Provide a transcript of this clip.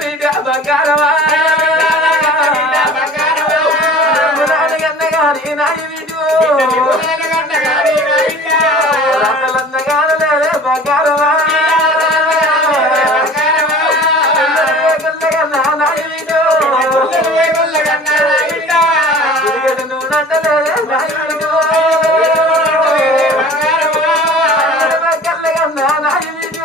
బిడ్డ బంగారమా నాన్నగారి నాయి బిడ్డు రాతలందగానే బంగారమా నాయి బిడ్డు నువ్వు నంటలే నాయి బిడ్డు నాయి బిడ్డు